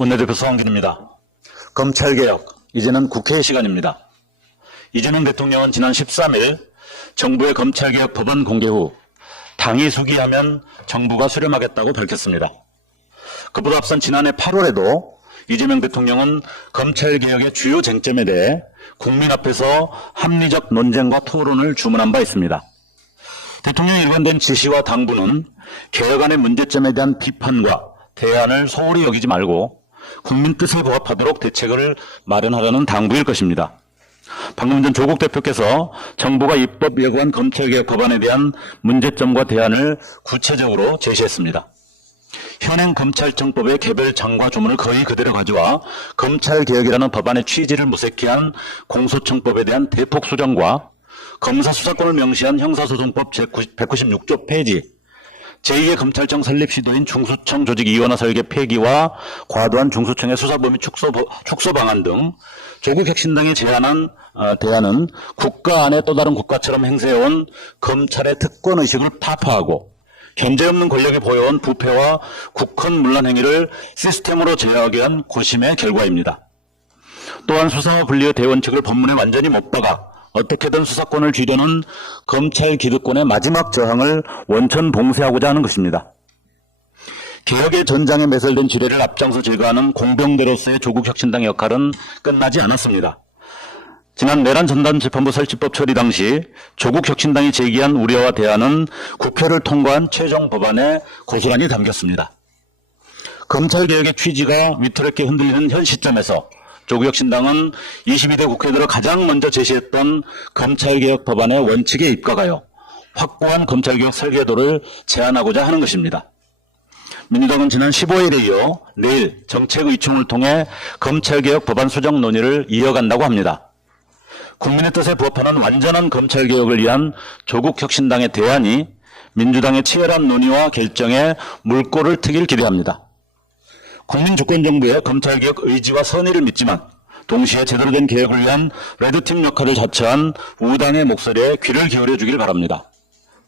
원내대표 송환길입니다. 검찰개혁, 이제는 국회의 시간입니다. 이재명 대통령은 지난 13일 정부의 검찰개혁 법안 공개 후 당이 수기하면 정부가 수렴하겠다고 밝혔습니다. 그보다 앞선 지난해 8월에도 이재명 대통령은 검찰개혁의 주요 쟁점에 대해 국민 앞에서 합리적 논쟁과 토론을 주문한 바 있습니다. 대통령의 일관된 지시와 당부는 개혁안의 문제점에 대한 비판과 대안을 소홀히 여기지 말고 국민 뜻에 부합하도록 대책을 마련하라는 당부일 것입니다. 방금 전 조국 대표께서 정부가 입법 예고한 검찰개혁 법안에 대한 문제점과 대안을 구체적으로 제시했습니다. 현행 검찰청법의 개별 장과 조문을 거의 그대로 가져와 검찰개혁이라는 법안의 취지를 무색해한 공소청법에 대한 대폭 수정과 검사 수사권을 명시한 형사소송법 제196조 폐지, 제2의 검찰청 설립 시도인 중수청 조직 이원화 설계 폐기와 과도한 중수청의 수사범위 축소 방안 등 조국 혁신당이 제안한 대안은 국가 안에 또 다른 국가처럼 행세해온 검찰의 특권의식을 타파하고 견제 없는 권력이 보여온 부패와 국헌문란 행위를 시스템으로 제어하기 위한 고심의 결과입니다. 또한 수사와 분리의 대원칙을 법문에 완전히 못 박아 어떻게든 수사권을 쥐려는 검찰 기득권의 마지막 저항을 원천 봉쇄하고자 하는 것입니다. 개혁의 전장에 매설된 지뢰를 앞장서 제거하는 공병대로서의 조국 혁신당의 역할은 끝나지 않았습니다. 지난 내란 전단 재판부 설치법 처리 당시 조국 혁신당이 제기한 우려와 대안은 국회를 통과한 최종 법안에 고스란히 담겼습니다. 검찰개혁의 취지가 위태롭게 흔들리는 현 시점에서 조국 혁신당은 22대 국회 들어 가장 먼저 제시했던 검찰개혁 법안의 원칙에 입각하여 확고한 검찰개혁 설계도를 제안하고자 하는 것입니다. 민주당은 지난 15일에 이어 내일 정책의총을 통해 검찰개혁 법안 수정 논의를 이어간다고 합니다. 국민의 뜻에 부합하는 완전한 검찰개혁을 위한 조국 혁신당의 대안이 민주당의 치열한 논의와 결정에 물꼬를 트길 기대합니다. 국민주권정부의 검찰개혁 의지와 선의를 믿지만 동시에 제대로 된 개혁을 위한 레드팀 역할을 자처한 우당의 목소리에 귀를 기울여 주길 바랍니다.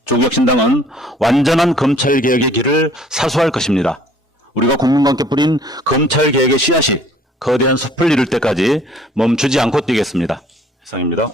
조국 혁신당은 완전한 검찰개혁의 길을 사수할 것입니다. 우리가 국민과 함께 뿌린 검찰개혁의 씨앗이 거대한 숲을 이룰 때까지 멈추지 않고 뛰겠습니다. 이상입니다.